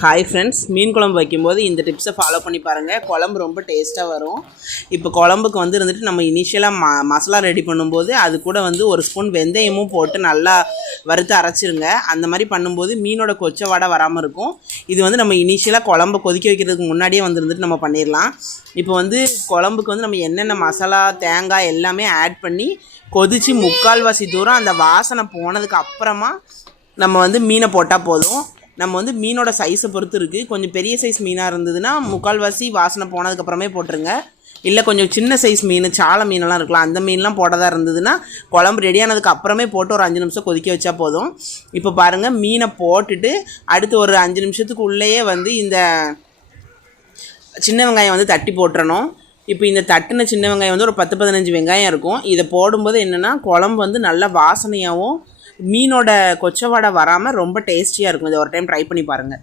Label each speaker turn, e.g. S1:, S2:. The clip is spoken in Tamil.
S1: ஹாய் ஃப்ரெண்ட்ஸ் மீன் குழம்பு வைக்கும்போது இந்த டிப்ஸை ஃபாலோ பண்ணி பாருங்கள் குழம்பு ரொம்ப டேஸ்ட்டாக வரும். இப்போ குழம்புக்கு வந்து இருந்துட்டு நம்ம இனிஷியலாக ம மசாலா ரெடி பண்ணும்போது அது கூட வந்து ஒரு ஸ்பூன் வெந்தயமும் போட்டு நல்லா வறுத்து அரைச்சிருங்க. அந்த மாதிரி பண்ணும்போது மீனோட கொச்ச வாடை வராமல் இருக்கும். இது வந்து நம்ம இனிஷியலாக குழம்பு கொதிக்க வைக்கிறதுக்கு முன்னாடியே வந்து இருந்துட்டு நம்ம பண்ணிடலாம் இப்போ வந்து குழம்புக்கு வந்து நம்ம என்னென்ன மசாலா தேங்காய் எல்லாமே ஆட் பண்ணி கொதித்து முக்கால்வாசி தூரம் அந்த வாசனை போனதுக்கு அப்புறமா நம்ம வந்து மீனை போட்டால் போதும். நம்ம வந்து மீனோட சைஸை பொறுத்து இருக்குது கொஞ்சம் பெரிய சைஸ் மீனாக இருந்ததுன்னா முக்கால்வாசி வாசனை போனதுக்கப்புறமே போட்டுருங்க. இல்லை கொஞ்சம் சின்ன சைஸ் மீன் சாலை மீனெல்லாம் இருக்கலாம். அந்த மீன்லாம் போட்டதாக இருந்ததுன்னா குழம்பு ரெடியானதுக்கு அப்புறமே போட்டு ஒரு அஞ்சு நிமிஷம் கொதிக்க வச்சா போதும். இப்போ பாருங்கள் மீனை போட்டுட்டு அடுத்து ஒரு அஞ்சு நிமிஷத்துக்கு உள்ளேயே வந்து இந்த சின்ன வெங்காயம் வந்து தட்டி போட்டுறணும். இப்போ இந்த தட்டின சின்ன வெங்காயம் வந்து ஒரு பத்து பதினஞ்சு வெங்காயம் இருக்கும். இதை போடும்போது என்னென்னா குழம்பு வந்து நல்லா வாசனையாகவும் மீனோட கொச்சவாடை வராமல் ரொம்ப டேஸ்டியாக இருக்கும். இதை ஒரு டைம் ட்ரை பண்ணி பாருங்கள்